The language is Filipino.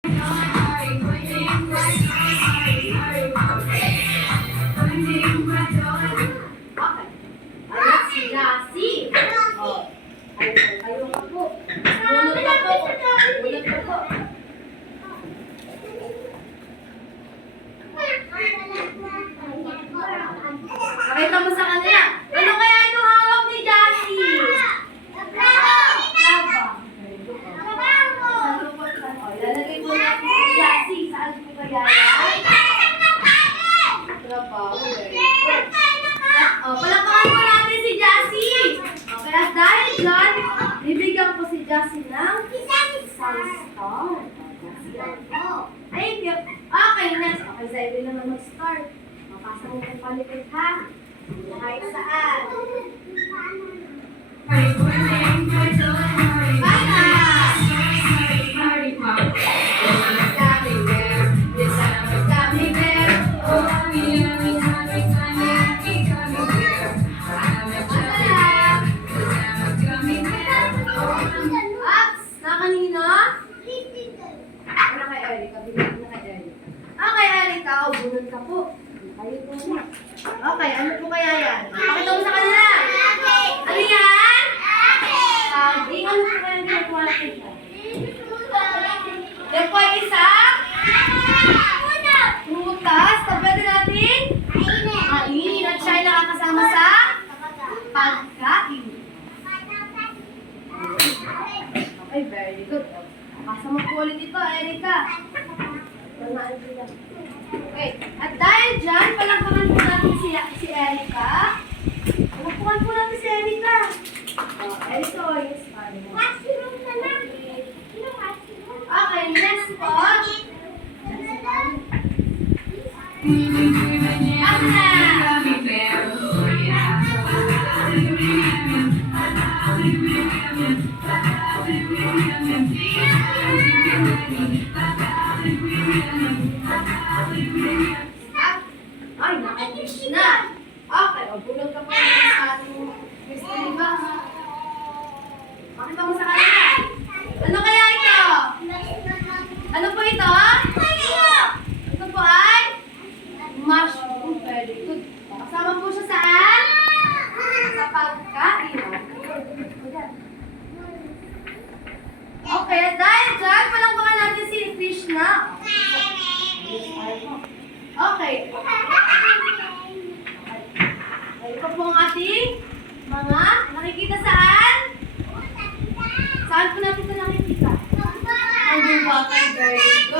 Pakita mo sa kanila. Ano kaya itong hawak ni Jassy? Lalagay mo natin si Jassy. Saan po kaya yan? Trabaho. Palakpakan mo natin si Jassy. Okay, at dahil dyan, bibigyan ko si Jassy ng isang star. Ay, okay, next. Okay, sa ito naman mag-start. Mapasa mo kung palikid, ha? Kahit saan. Bunod ka po. Kayo po na. Okay, ano po kaya yan? Pakita mo sa kanila. Ano yan? Saging. Ano po kaya ginagawa natin siya? Yan po ay isang prutas. Pwede natin kainin. At siya ay nakakasama sa pagkain. Okay, very good. Pasa mo po ulit ito, Erica. Okay. At dahil dyan, palakpakan po natin si Erica. Palakpakan po natin si Erica. Erica, yes, paano mo? Okay, next po. Ay, nakainis na. Okay, o bulog ka pa sa ating mystery box. Pakita mo sa kanila. Ano kaya ito? Ano po ito? Ito po ay mushroom. Very good. Kasama po siya saan? Sa pagkain. Okay, dahil dyan, palangpakan natin si Krishna. Okay. Ito po ang ating mga nakikita saan? Saan po natin ito nakikita? Ang bakal. Very good.